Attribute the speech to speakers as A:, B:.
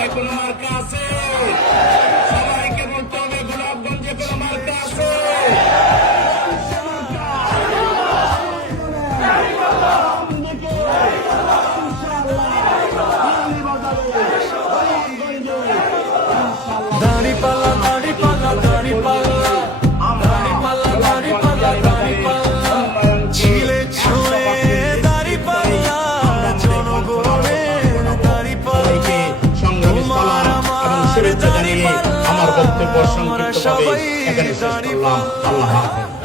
A: Vai
B: com o Marcasse! শুভেচ্ছা জানিয়ে আমার বক্তব্য সংক্ষিপ্তভাবে এখানে শেষ করলাম। আল্লাহ হাফেজ।